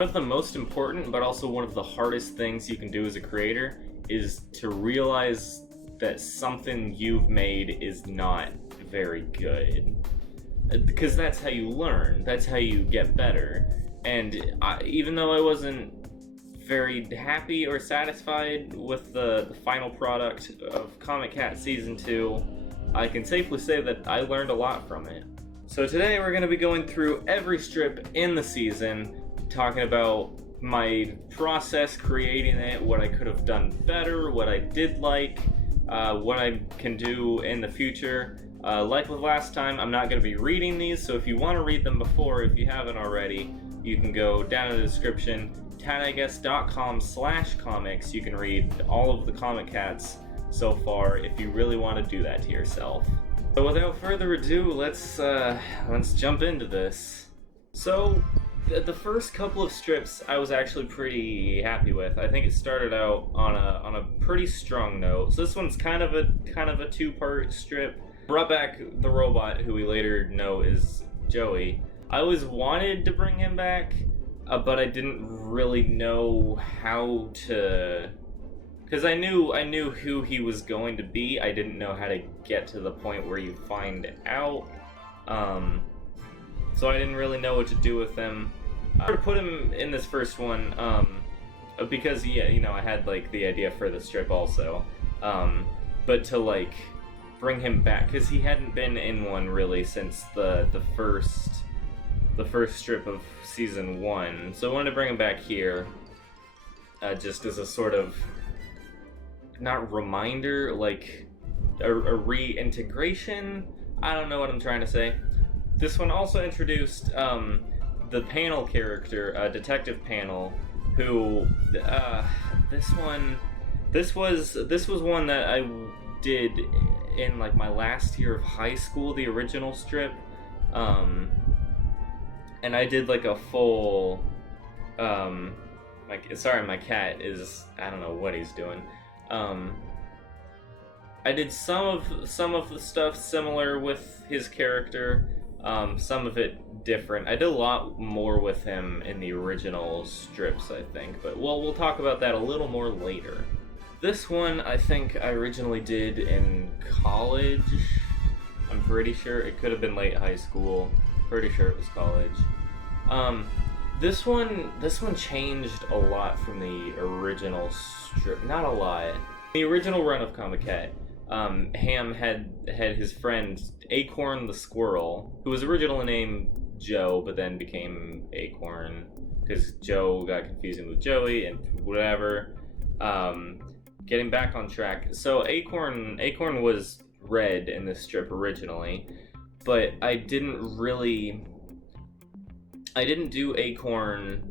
One of the most important, but also one of the hardest things you can do as a creator is to realize that something you've made is not very good. Because that's how you learn, that's how you get better. And even though I wasn't very happy or satisfied with the final product of Comic Cat Season 2, I can safely say that I learned a lot from it. So today we're going to be going through every strip in the season, talking about my process creating it, what I could have done better, what I did like, what I can do in the future. Like with last time, I'm not going to be reading these, so if you want to read them before, if you haven't already, you can go down in the description, tadigus.com/comics. You can read all of the Comic Cats so far if you really want to do that to yourself. So without further ado, let's jump into this. So the first couple of strips I was actually pretty happy with. I think it started out on a pretty strong note. So this one's kind of a two-part strip. Brought back the robot, who we later know is Joey. I always wanted to bring him back, but I didn't really know how to, because I knew who he was going to be. I didn't know how to get to the point where you find out. So I didn't really know what to do with him. I tried to put him in this first one, because I had like the idea for the strip also, but to like bring him back, because he hadn't been in one really since the first strip of season 1. So I wanted to bring him back here, just as a sort of, not reminder, like a reintegration. I don't know what I'm trying to say. This one also introduced the panel character, Detective Panel, who this was one that I did in like my last year of high school, the original strip, and I did like a full sorry, my cat is, I don't know what he's doing. I did some of the stuff similar with his character, some of it different. I did a lot more with him in the original strips, I think, but we'll talk about that a little more later. This one I think I originally did in college. I'm pretty sure it could have been late high school. Pretty sure it was college. This one changed a lot from the original strip. Not a lot. The original run of Comic Cat, Ham had his friend Acorn the Squirrel, who was originally named Joe, but then became Acorn because Joe got confusing with Joey and whatever. Getting back on track. So Acorn was red in this strip originally, but I didn't do Acorn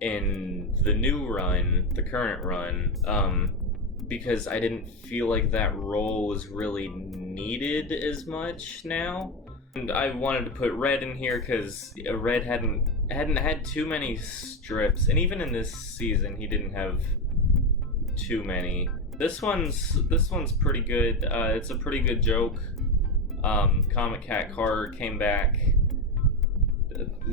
in the new run, the current run, because I didn't feel like that role was really needed as much now. And I wanted to put Red in here because Red hadn't had too many strips, and even in this season he didn't have too many. This one's pretty good. It's a pretty good joke. Comic Cat Carter came back.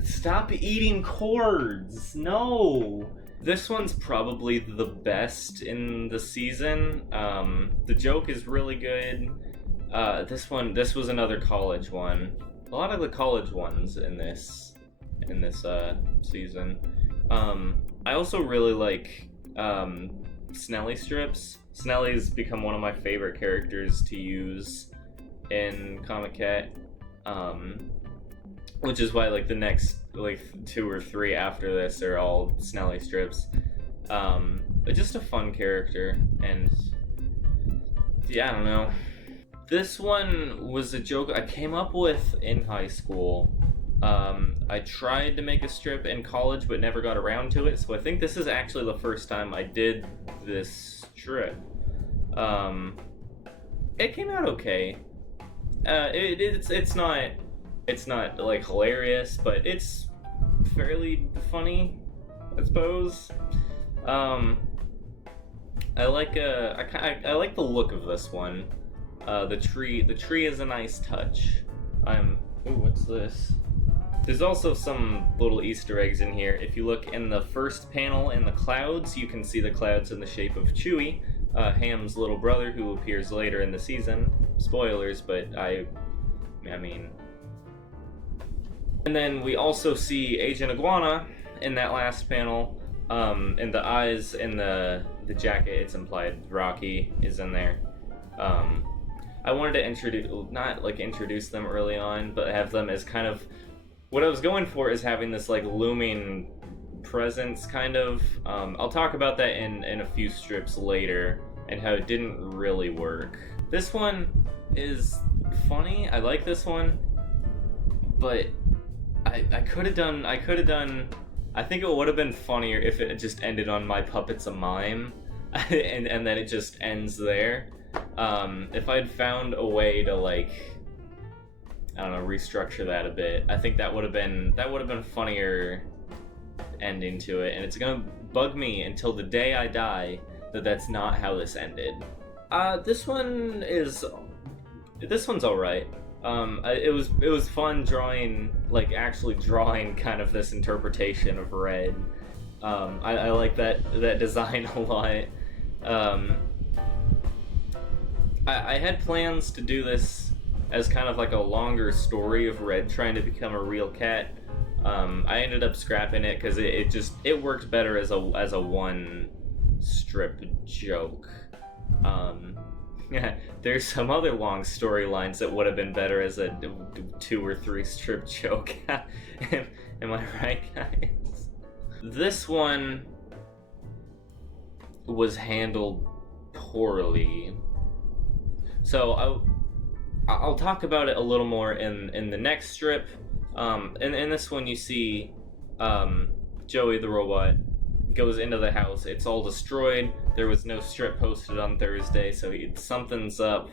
Stop eating cords! No! This one's probably the best in the season. The joke is really good. This was another college one. A lot of the college ones in this season. I also really like Snelly strips. Snelly's become one of my favorite characters to use in Comic Cat. Which is why like the next like 2 or 3 after this are all Snelly strips. But just a fun character, and yeah, I don't know. This one was a joke I came up with in high school. I tried to make a strip in college but never got around to it, so I think this is actually the first time I did this strip. It came out okay. It's not like hilarious, but it's fairly funny, I suppose. I like the look of this one. The tree is a nice touch. Ooh, what's this? There's also some little Easter eggs in here. If you look in the first panel in the clouds, you can see the clouds in the shape of Chewie, Ham's little brother, who appears later in the season. Spoilers, but I mean... And then we also see Agent Iguana in that last panel. In the eyes in the jacket, it's implied Rocky is in there. I wanted to not like introduce them early on, but have them as kind of, what I was going for is having this like looming presence kind of. I'll talk about that in a few strips later and how it didn't really work. This one is funny. I like this one, but I could have done. I think it would have been funnier if it just ended on "My puppet's a mime," and then it just ends there. If I'd found a way to like, I don't know, restructure that a bit, I think that would have been funnier ending to it. And it's gonna bug me until the day I die that that's not how this ended. This one's all right. It was fun drawing, like actually drawing kind of this interpretation of Red. I like that design a lot. I had plans to do this as kind of like a longer story of Red trying to become a real cat. I ended up scrapping it because it worked better as a one strip joke. Yeah, there's some other long storylines that would have been better as a 2 or 3 strip joke. Am I right, guys? This one was handled poorly. So I'll talk about it a little more in the next strip. In this one, you see Joey the robot goes into the house. It's all destroyed. There was no strip posted on Thursday, so something's up.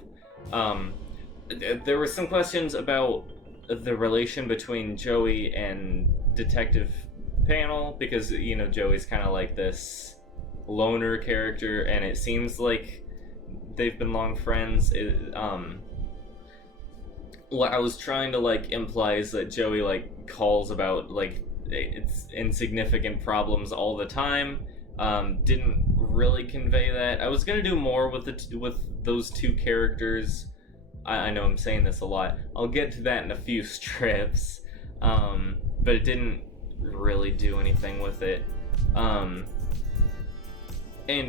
There were some questions about the relation between Joey and Detective Panel, because, you know, Joey's kind of like this loner character, and it seems like they've been long friends. What I was trying to, like, imply is that Joey, like, calls about, like, it's insignificant problems all the time. Didn't really convey that. I was gonna do more with those two characters. I know I'm saying this a lot. I'll get to that in a few strips. But it didn't really do anything with it. And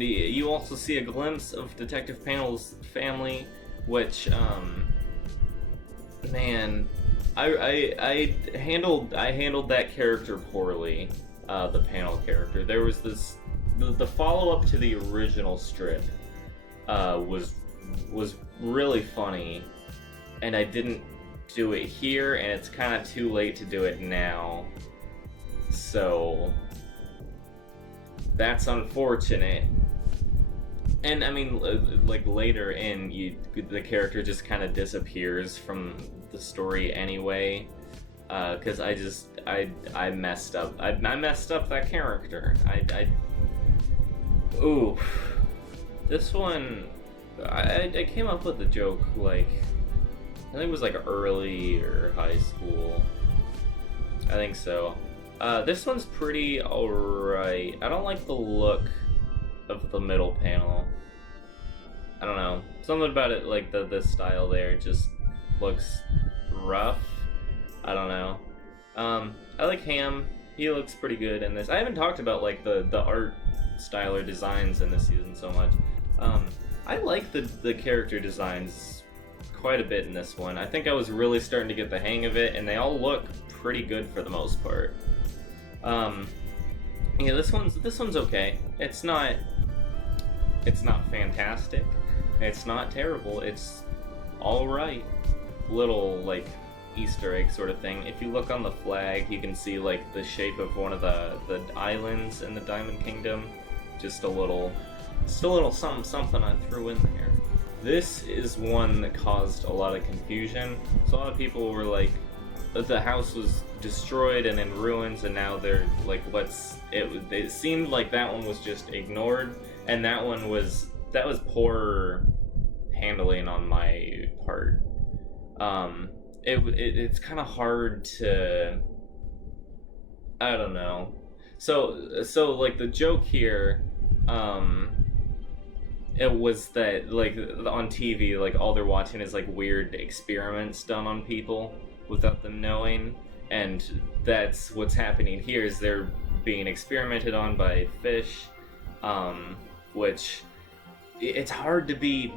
you also see a glimpse of Detective Panel's family, which, man, I handled that character poorly. The Panel character. There was the follow-up to the original strip was really funny, and I didn't do it here, and it's kind of too late to do it now, so that's unfortunate. And I mean, like later in, the character just kind of disappears from the story anyway, because I messed up. I messed up that character. Ooh, this one, I came up with the joke, like, I think it was like early or high school. I think so. This one's pretty alright. I don't like the look of the middle panel. I don't know. Something about it, like the style there, just looks rough. I don't know. I like Ham. He looks pretty good in this. I haven't talked about like the art style or designs in this season so much. I like the character designs quite a bit in this one. I think I was really starting to get the hang of it, and they all look pretty good for the most part. Yeah, this one's okay. It's not fantastic. It's not terrible. It's all right. Little like Easter egg sort of thing. If you look on the flag, you can see like the shape of one of the islands in the Diamond Kingdom. Just a little something I threw in there. This is one that caused a lot of confusion. So a lot of people were like, the house was destroyed and in ruins, and now they're like, it seemed like that one was just ignored, and that was poor handling on my part. It's kind of hard to I don't know. So like the joke here, um, it was that like on TV, like all they're watching is like weird experiments done on people without them knowing, and that's what's happening here. Is they're being experimented on by fish, um, which it's hard to be.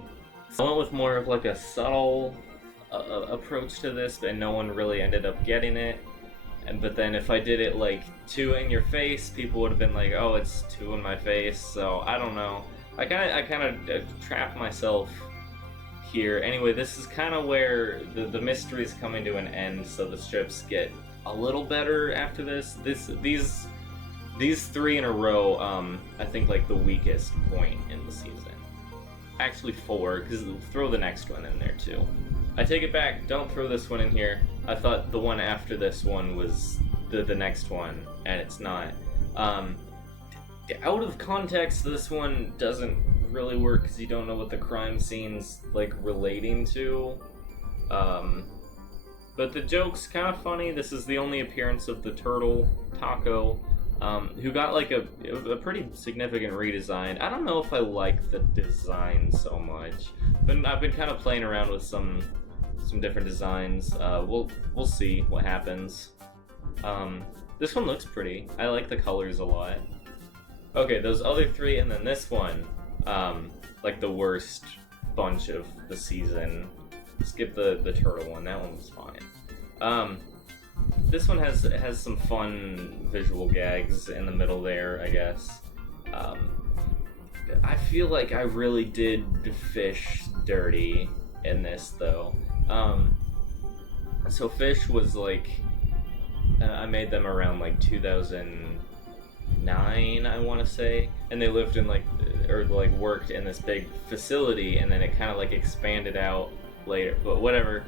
I went with more of like a subtle approach to this, and no one really ended up getting it. But then if I did it like too in your face, people would have been like, "Oh, it's too in my face." So I don't know. I kind of trapped myself here. Anyway, this is kind of where the mystery is coming to an end. So the strips get a little better after this. These three in a row, I think like the weakest point in the season. Actually, four, because throw the next one in there too. I take it back. Don't throw this one in here. I thought the one after this one was the next one, and it's not. Out of context, this one doesn't really work because you don't know what the crime scene's like relating to. But the joke's kind of funny. This is the only appearance of the turtle, Taco, who got like a pretty significant redesign. I don't know if I like the design so much, but I've been kind of playing around with some different designs. We'll see what happens. This one looks pretty. I like the colors a lot. Okay, those other three, and then this one, like the worst bunch of the season. Skip the turtle one. That one was fine. This one has some fun visual gags in the middle there, I guess. I feel like I really did Fish dirty in this, though. So Fish was like, I made them around like 2009, I want to say, and they lived in like, or like worked in this big facility, and then it kind of like expanded out later, but whatever.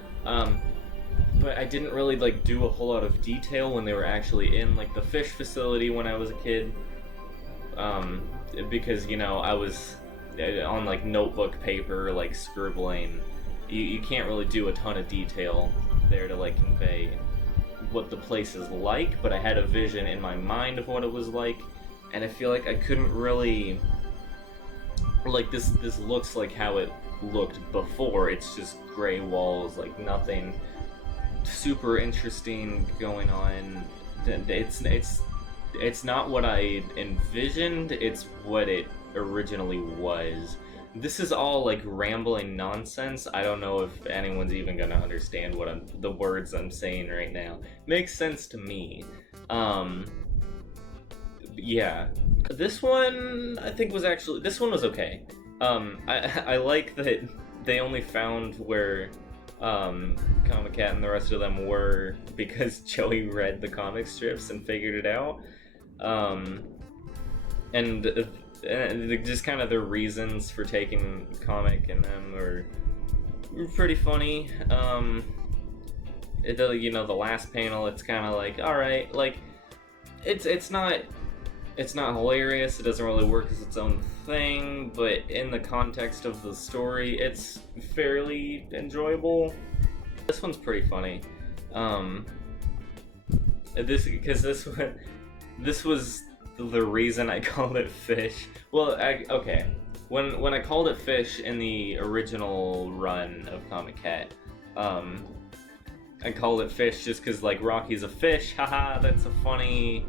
But I didn't really like do a whole lot of detail when they were actually in like the fish facility when I was a kid, because you know I was on like notebook paper, like scribbling. You can't really do a ton of detail there to like convey what the place is like, but I had a vision in my mind of what it was like, and I feel like I couldn't really like this looks like how it looked before. It's just gray walls, like nothing super interesting going on. It's not what I envisioned, it's what it originally was. This is all like rambling nonsense. I don't know if anyone's even gonna understand what the words I'm saying right now. Makes sense to me. Yeah. This one I think was actually, this one was okay. I like that they only found where Comic Cat and the rest of them were because Joey read the comic strips and figured it out. And just kind of the reasons for taking comic in them were pretty funny. You know, the last panel, it's kind of like, all right, like it's not hilarious. It doesn't really work as its own thing, but in the context of the story, it's fairly enjoyable. This one's pretty funny. This was the reason I called it Fish. Well, okay. When I called it Fish in the original run of Comic Cat, I called it Fish just because like Rocky's a fish. Haha, that's so funny.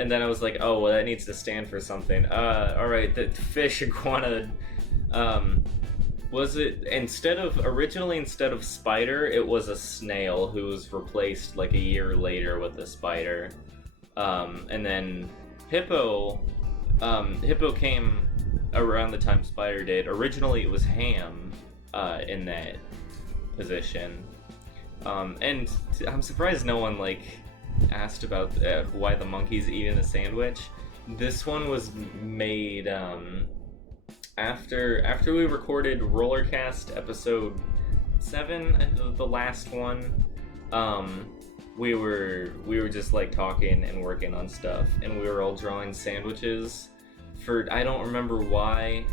And then I was like, oh, well, that needs to stand for something. Alright, the fish iguana, was it, instead of spider, it was a snail who was replaced like a year later with a spider. And then Hippo came around the time Spider did. Originally it was Ham, in that position. And I'm surprised no one like asked about why the monkey's eating a sandwich. This one was made after we recorded Rollercast episode 7, the last one. We were just like talking and working on stuff, and we were all drawing sandwiches for I don't remember why.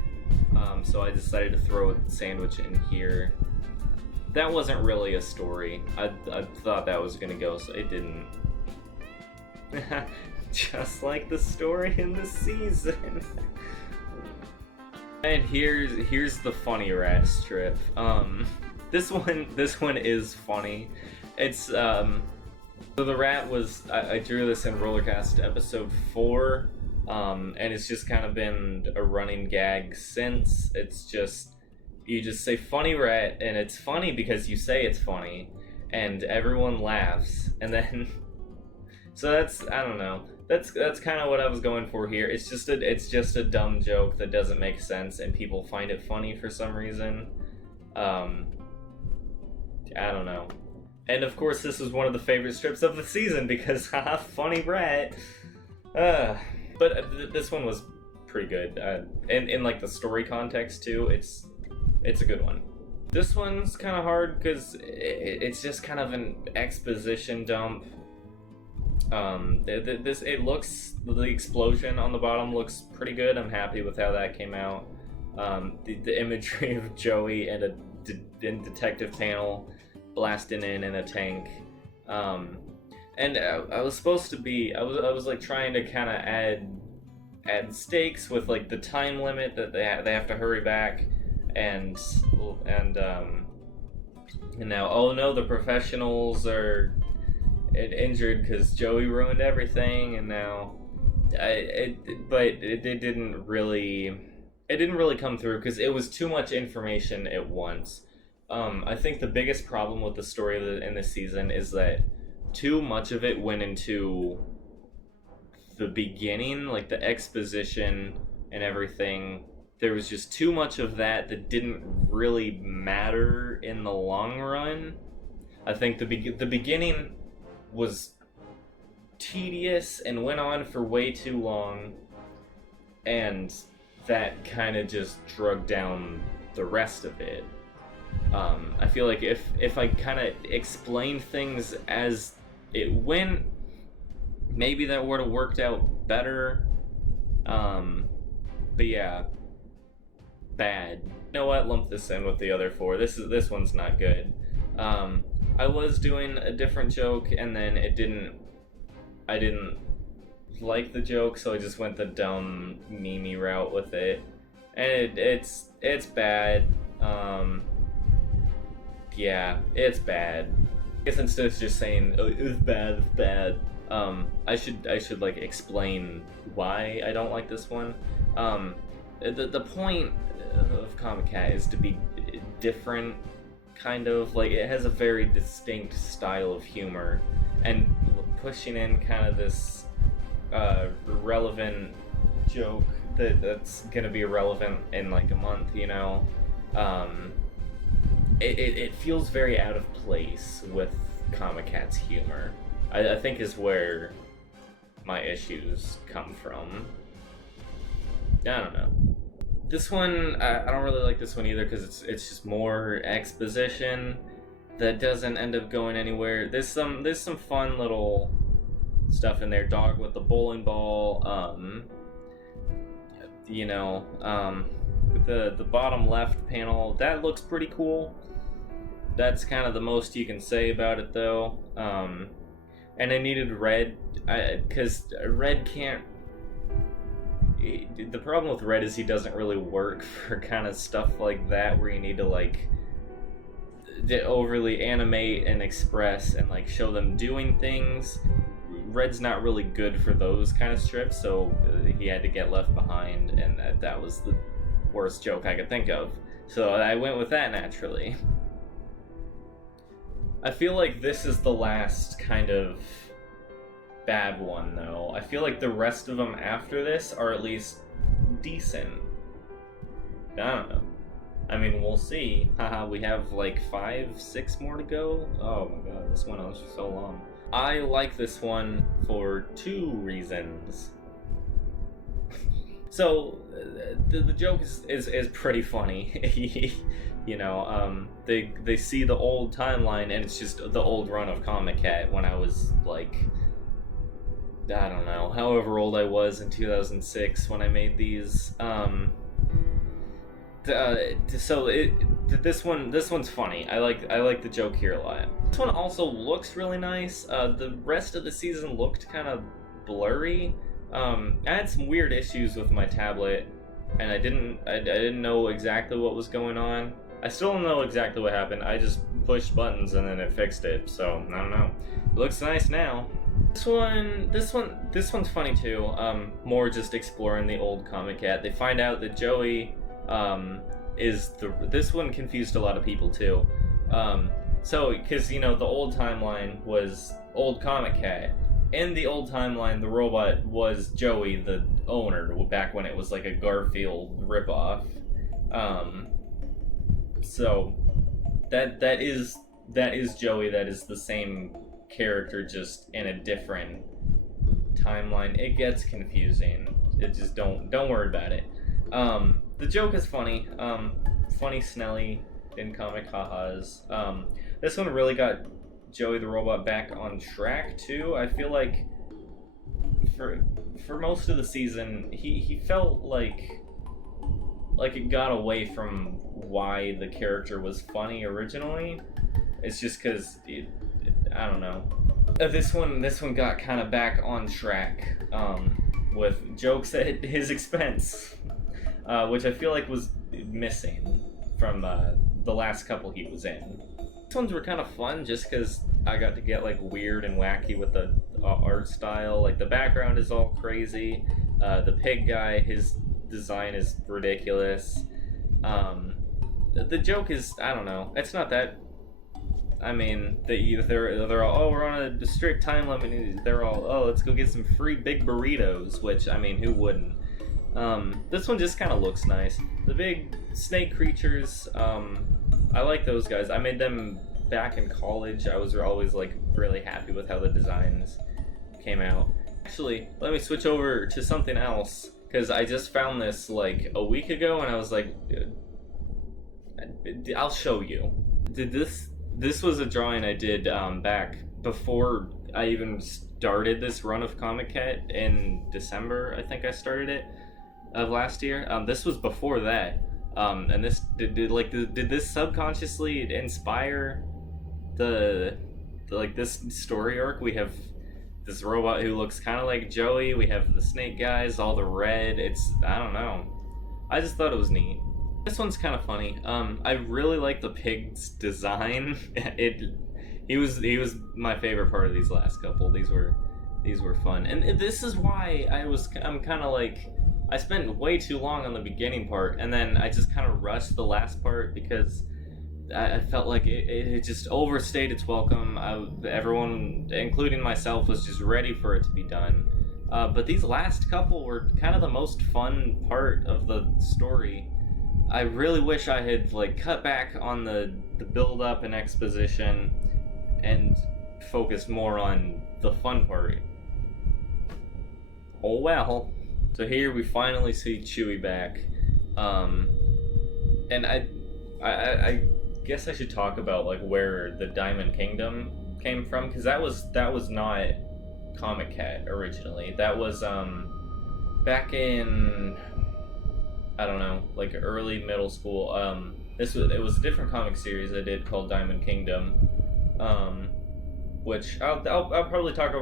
So I decided to throw a sandwich in here. that wasn't really a story. I thought that was gonna go, so it didn't. Just like the story in the season. And here's the funny rat strip. This one is funny. It's so the rat was I drew this in Rollercast episode 4, and it's just kind of been a running gag since. It's just you just say funny rat, and it's funny because you say it's funny, and everyone laughs, and then so that's I don't know. That's kind of what I was going for here. It's just a dumb joke that doesn't make sense, and people find it funny for some reason. I don't know. And of course, this was one of the favorite strips of the season because, haha, funny rat. But this one was pretty good. In like the story context too, it's a good one. This one's kind of hard because it's just kind of an exposition dump. The explosion on the bottom looks pretty good. I'm happy with how that came out. The imagery of Joey and a detective panel blasting in a tank. And I was supposed to be. I was like trying to kind of add stakes with like the time limit that they have to hurry back, and now oh no, the professionals are injured because Joey ruined everything, and now it didn't really come through because it was too much information at once. I think the biggest problem with the story in this season is that too much of it went into the beginning, like the exposition and everything. There was just too much of that didn't really matter in the long run. I think the beginning was tedious and went on for way too long, and that kind of just drug down the rest of it. I feel like if I kind of explained things as it went, maybe that would have worked out better. But yeah, bad. You know what? Lump this in with the other 4. This one's not good. I was doing a different joke, and then I didn't like the joke, so I just went the dumb meme route with it, and it's bad. Yeah, it's bad. I guess instead of just saying oh, it was bad, I should like explain why I don't like this one. The point of Comic Cat is to be different. Kind of like it has a very distinct style of humor, and pushing in kind of this relevant joke that's gonna be irrelevant in like a month, you know. It feels very out of place with Comic Cat's humor. I think is where my issues come from. I don't know. This one, I don't really like this one either because it's just more exposition that doesn't end up going anywhere. There's some fun little stuff in there. Dog with the bowling ball. The bottom left panel that looks pretty cool. That's kind of the most you can say about it though. And I needed red because red can't. The problem with red is he doesn't really work for kind of stuff like that where you need to like overly animate and express and like show them doing things. Red's not really good for those kind of strips, so he had to get left behind, and that was the worst joke I could think of. So I went with that naturally. I feel like this is the last kind of bad one though. I feel like the rest of them after this are at least decent. I don't know. I mean, we'll see. Haha, we have like 5-6 more to go. Oh my god, this went on for so long. I like this one for 2 reasons. So the joke is pretty funny. You know, they see the old timeline and it's just the old run of Comic Cat when I was like, I don't know, however old I was in 2006 when I made these. This one's funny. I like the joke here a lot. This one also looks really nice. The rest of the season looked kind of blurry. I had some weird issues with my tablet, and I didn't know exactly what was going on. I still don't know exactly what happened. I just pushed buttons and then it fixed it. So I don't know. It looks nice now. This one's funny too. More just exploring the old comic cat. They find out that Joey, this one confused a lot of people too. So because the old timeline was old comic cat. In the old timeline, the robot was Joey, the owner, back when it was like a Garfield ripoff. So that is Joey. That is the same character, just in a different timeline. It gets confusing. It just don't worry about it. The joke is funny. Funny Snelly in comic ha-has. This one really got Joey the robot back on track too. I feel like for most of the season he felt like it got away from why the character was funny originally. It's just because I don't know. This one got kind of back on track with jokes at his expense, which I feel like was missing from the last couple he was in. These ones were kind of fun just because I got to get like weird and wacky with the art style. Like the background is all crazy. The pig guy, his design is ridiculous. The joke is, I don't know. It's not that. I mean, they're all, oh, we're on a strict time limit. They're all, oh, let's go get some free big burritos. Which, I mean, who wouldn't? This one just kind of looks nice. The big snake creatures, I like those guys. I made them back in college. I was always like really happy with how the designs came out. Actually, let me switch over to something else, because I just found this like a week ago, and I was like, I'll show you. This was a drawing I did back before I even started this run of Comic Cat in December. I think I started it of last year. This was before that, and this did this subconsciously inspire this story arc? We have this robot who looks kind of like Joey. We have the snake guys, all the red. I don't know. I just thought it was neat. This one's kind of funny. I really like the pig's design. He was my favorite part of these last couple. These were fun, and this is why I'm kind of like, I spent way too long on the beginning part, and then I just kind of rushed the last part because I felt like it just overstayed its welcome. Everyone, including myself, was just ready for it to be done. But these last couple were kind of the most fun part of the story. I really wish I had like cut back on the build up and exposition and focused more on the fun part. Oh well. So here we finally see Chewie back, and I guess I should talk about like where the Diamond Kingdom came from, because that was not Comic Cat originally. That was back in, I don't know, like early middle school. It was a different comic series I did called Diamond Kingdom, which I'll probably talk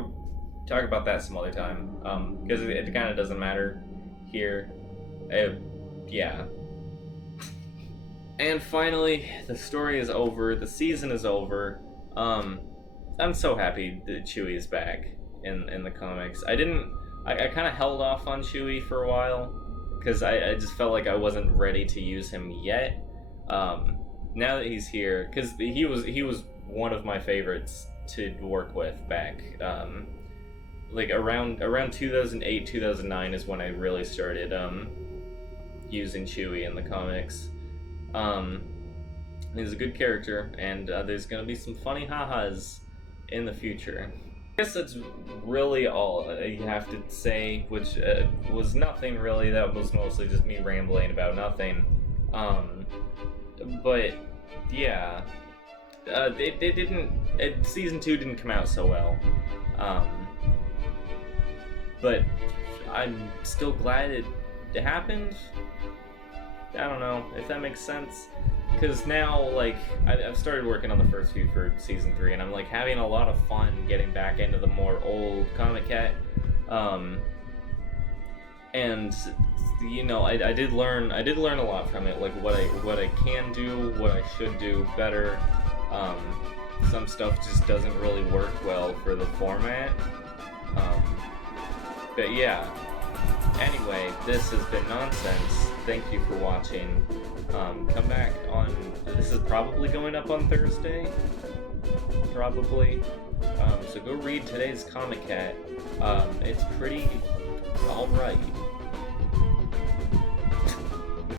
about that some other time, because it kind of doesn't matter here. Yeah. And finally, the story is over. The season is over. I'm so happy that Chewie is back in the comics. I kind of held off on Chewie for a while because I just felt like I wasn't ready to use him yet. Now that he's here, because he was one of my favorites to work with back. Like around 2008, 2009 is when I really started using Chewie in the comics. He's a good character, and there's gonna be some funny ha-has in the future. I guess that's really all you have to say, which was nothing really. That was mostly just me rambling about nothing. But yeah, season 2 didn't come out so well. But I'm still glad it happened. I don't know if that makes sense. Because now, like, I've started working on the first few for season 3, and I'm like having a lot of fun getting back into the more old Comic Cat. And you know, I did learn a lot from it, like what I can do, what I should do better. Some stuff just doesn't really work well for the format. But yeah. Anyway, this has been Nonsense. Thank you for watching. Come back on. This is probably going up on Thursday. Probably. So go read today's Comic Cat. It's pretty alright.